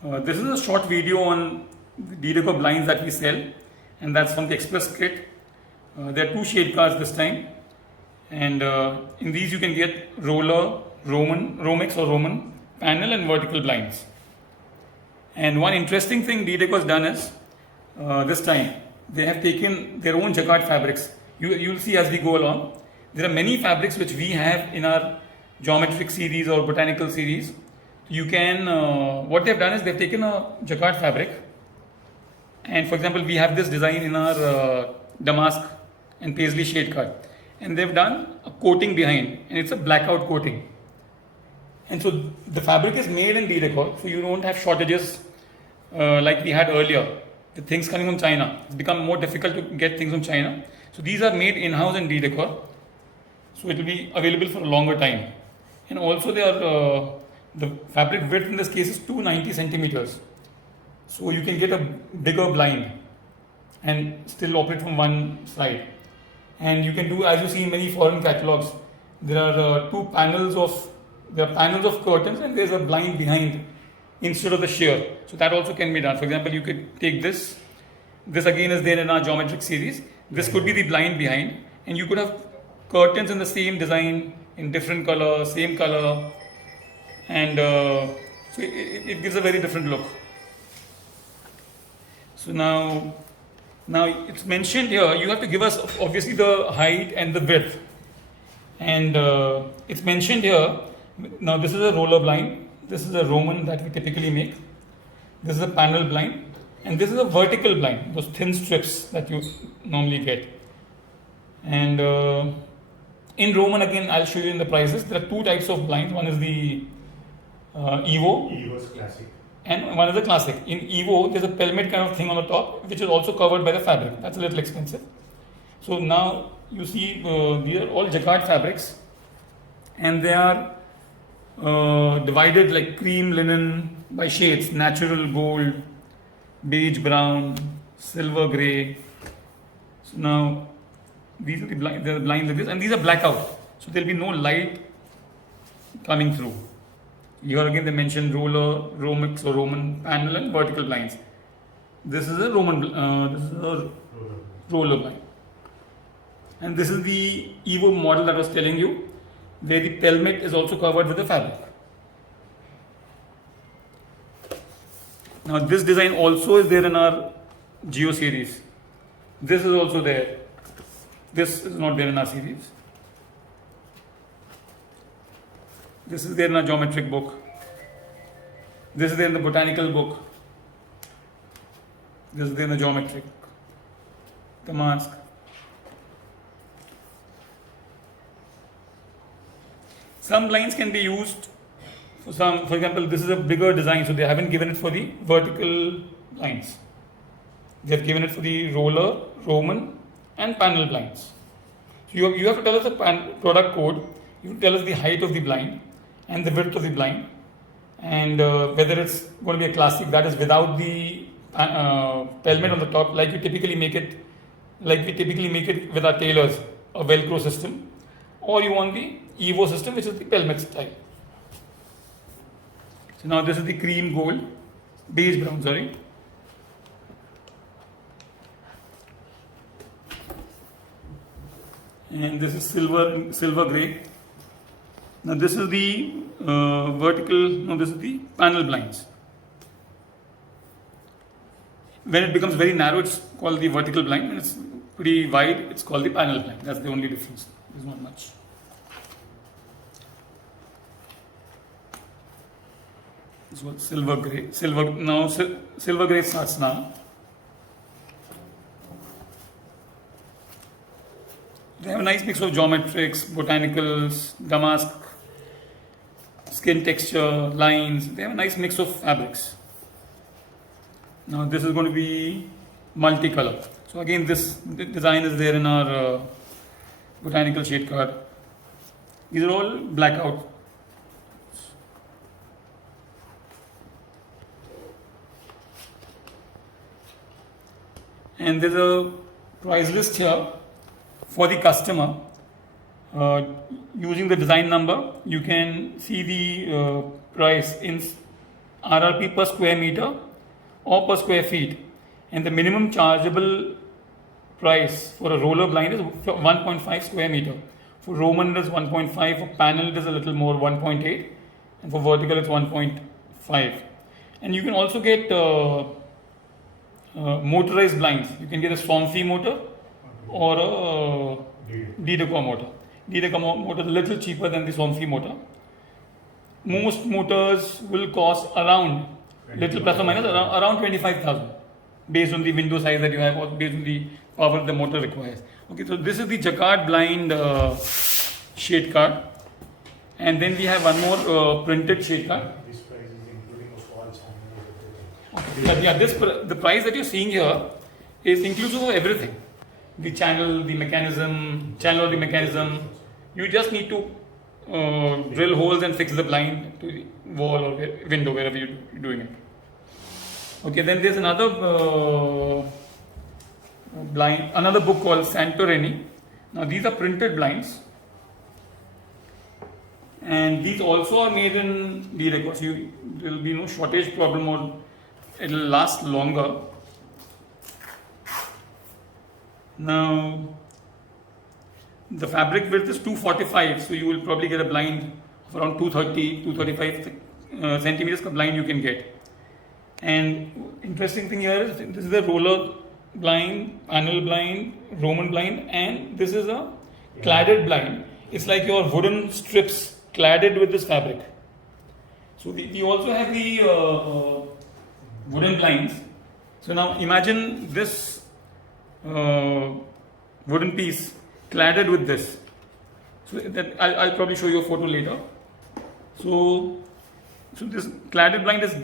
This is a short video on the decor blinds that we sell, and that's from the Express kit. There are two shade cards this time, and in these you can get roller, Romex or Roman, panel and vertical blinds. And one interesting thing DDECO has done is, this time, they have taken their own jacquard fabrics. You'll see as we go along, there are many fabrics which we have in our geometric series or botanical series. You can, what they've done is they've taken a jacquard fabric, and for example, we have this design in our damask and paisley shade card, and they've done a coating behind, and it's a blackout coating. And so the fabric is made in DDECO, so you don't have shortages like we had earlier. The things coming from China, it's become more difficult to get things from China. So these are made in-house in DDECO, so it will be available for a longer time. And also they are the fabric width in this case is 290 centimeters. So you can get a bigger blind and still operate from one side. And you can do, as you see in many foreign catalogs, there are panels of curtains, and there's a blind behind instead of the sheer. So that also can be done. For example, you could take this. This again is there in our geometric series. This could be the blind behind, and you could have curtains in the same design, in different color, same color, and so it gives a very different look. So now it's mentioned here, you have to give us obviously the height and the width, and it's mentioned here. Now this is a roller blind, this is a Roman that we typically make, this is a panel blind, and this is a vertical blind, those thin strips that you normally get. And in Roman, again, I'll show you in the prices, there are two types of blinds. One is the Evo's classic. And one is the classic. In Evo, there's a pelmet kind of thing on the top, which is also covered by the fabric. That's a little expensive. So now you see these are all jacquard fabrics, and they are divided like cream linen by shades: natural gold, beige brown, silver gray. So now these are the blinds like this, and these are blackout, so there'll be no light coming through. Here again they mentioned roller, Romex or Roman, panel and vertical blinds. This is a roller blind, and this is the Evo model that I was telling you, where the pelmet is also covered with the fabric. Now this design also is there in our Geo series. This is also there. This is not there in our series. This is there in our geometric book. This is there in the botanical book. This is there in the geometric. The mask. Some blinds can be used for some, for example, this is a bigger design, so they haven't given it for the vertical blinds. They have given it for the roller, Roman and panel blinds. So you have to tell us the product code, you tell us the height of the blind and the width of the blind, and whether it's going to be a classic, that is without the pelmet on the top, like we typically make it with our tailors, a Velcro system, or you want the Evo system, which is the pelmet style. So now this is the cream gold, beige brown, sorry. And this is silver gray. Now this is the this is the panel blinds. When it becomes very narrow, it's called the vertical blind. When it's pretty wide, it's called the panel blind. That's the only difference. There's not much. This was silver gray. Silver gray starts now. They have a nice mix of geometrics, botanicals, damask, skin texture, lines. They have a nice mix of fabrics. Now this is going to be multicolor. So again, this design is there in our botanical shade card. These are all blackout. And there's a price list here for the customer. Using the design number, you can see the price in RRP per square meter or per square feet, and the minimum chargeable price for a roller blind is 1.5 square meter. For Roman it is 1.5, for panel it is a little more, 1.8, and for vertical it's 1.5. And you can also get motorized blinds. You can get a Stormfree motor or a D-Decor motor. D-Decor motor is a little cheaper than the Stormfree motor. Most motors will cost around, little plus or minus, around 25,000, based on the window size that you have or based on the power the motor requires. Okay, so this is the Jacquard blind shade card, and then we have one more printed shade card. This price is including of all channels. But yeah, the price that you're seeing here is inclusive of everything. The channel, the mechanism, You just need to drill holes and fix the blind to the wall or window, wherever you're doing it. Okay, then there's another another book called Santorini. Now these are printed blinds, and these also are made in D-Decor, so there will be no shortage problem, or it will last longer. Now the fabric width is 245, so you will probably get a blind of around 235 centimeters of blind you can get. And interesting thing here is this is a roller blind, panel blind, Roman blind, and this is a cladded blind. It's like your wooden strips cladded with this fabric. So we also have the wooden blinds. So now imagine this wooden piece cladded with this. So that I'll probably show you a photo later. So this cladded blind is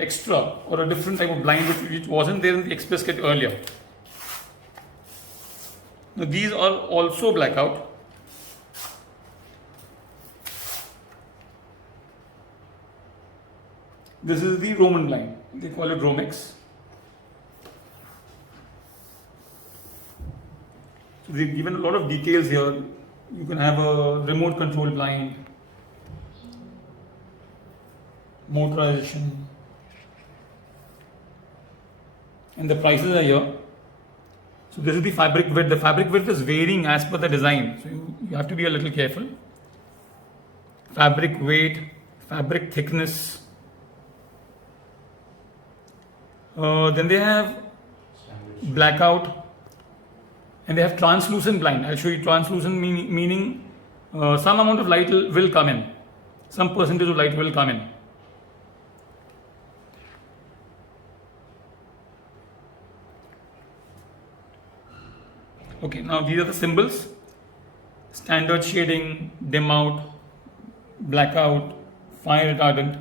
extra, or a different type of blind which wasn't there in the Express kit earlier. Now these are also blackout. This is the Roman blind. They call it Romex. So they've given a lot of details here. You can have a remote control blind, motorization, and the prices are here. So this is the fabric width. The fabric width is varying as per the design, so you have to be a little careful. Fabric weight, fabric thickness. Then they have blackout, and they have translucent blind. I'll show you translucent meaning some amount of light will come in, some percentage of light will come in. Okay, now these are the symbols: standard shading, dim out, blackout, fire retardant.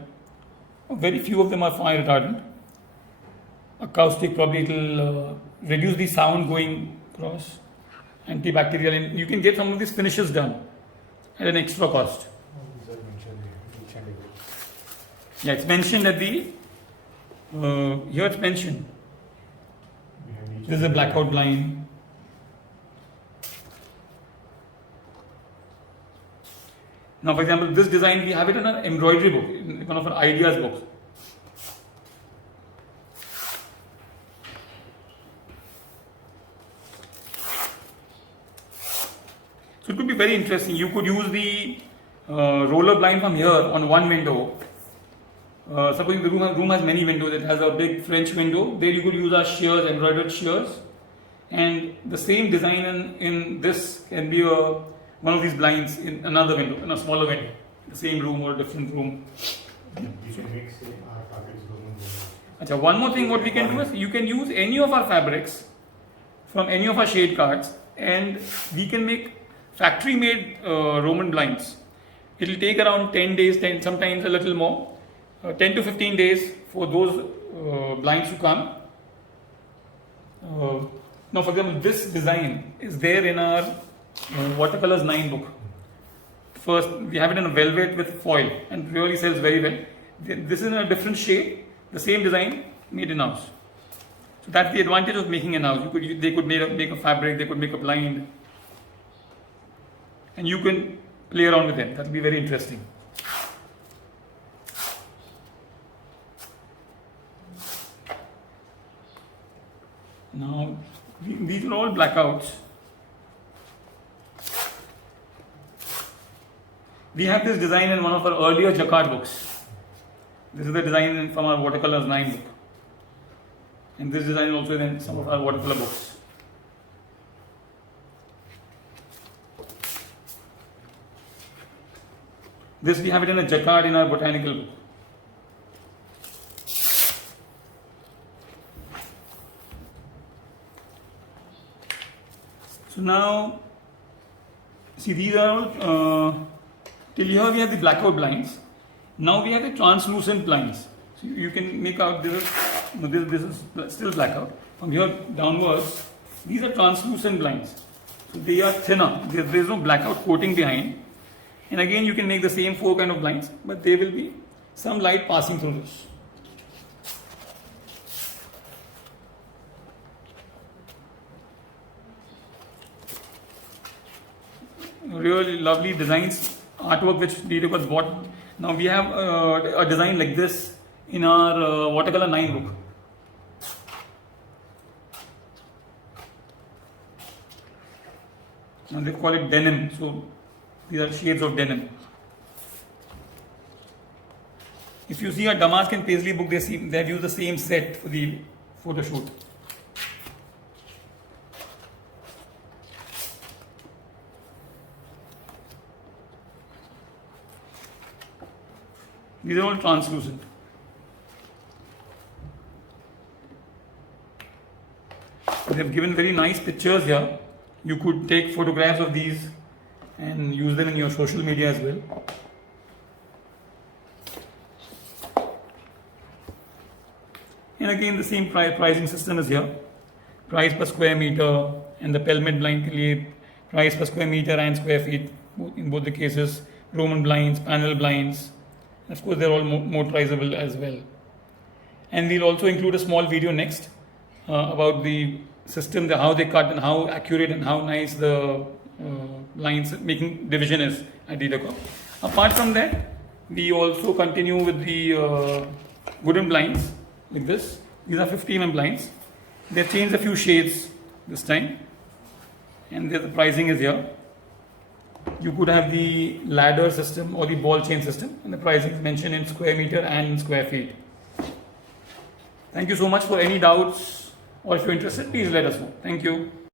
Very few of them are fire retardant. Acoustic, probably it will reduce the sound going across. Antibacterial, and you can get some of these finishes done at an extra cost. Yeah, it's mentioned at the here it's mentioned. This is a blackout blind. Now, for example, this design we have it in an embroidery book, in one of our ideas books. So it could be very interesting. You could use the roller blind from here on one window. Supposing the room has many windows, it has a big French window. There you could use our shears, embroidered shears, and the same design in this can be one of these blinds in another window, in a smaller window, the same room or a different room. You can mix our fabrics Roman. Achha, one more thing what we can do is you can use any of our fabrics from any of our shade cards, and we can make factory made Roman blinds. It will take around 10 days, sometimes a little more, 10 to 15 days for those blinds to come. Now, for example, this design is there in our Watercolors 9 book. First, we have it in a velvet with foil, and really sells very well. This is in a different shade, the same design made in house. So that's the advantage of making in house. They could make a fabric, they could make a blind, and you can play around with them. That will be very interesting. Now, these are all blackouts. We have this design in one of our earlier Jacquard books. This is the design from our Watercolors 9 book. And this design is also in some of our watercolor books. This we have it in a Jacquard in our botanical book. So now, see, these are all, till here we have the blackout blinds. Now we have the translucent blinds. So you can make out this is still blackout. From here downwards, these are translucent blinds. So they are thinner. There is no blackout coating behind. And again, you can make the same 4 kind of blinds, but there will be some light passing through this. Really lovely designs, artwork which Deepak has bought. Now we have a design like this in our Watercolor 9 book. And they call it denim. So these are shades of denim. If you see a Damask and Paisley book, they have used the same set for the photo shoot. These are all translucent. They have given very nice pictures here. You could take photographs of these and use them in your social media as well. And again, the same pricing system is here. Price per square meter, and the pelmet blind ke liye price per square meter and square feet in both the cases. Roman blinds, panel blinds. Of course, they're all motorizable as well. And we'll also include a small video next about the system, how they cut and how accurate and how nice the lines making division is at Deepak. Apart from that, we also continue with the wooden blinds like this. These are 50 mm blinds. They've changed a few shades this time, and the pricing is here. You could have the ladder system or the ball chain system, and the pricing is mentioned in square meter and in square feet. Thank you so much. For any doubts or if you're interested, please let us know. Thank you.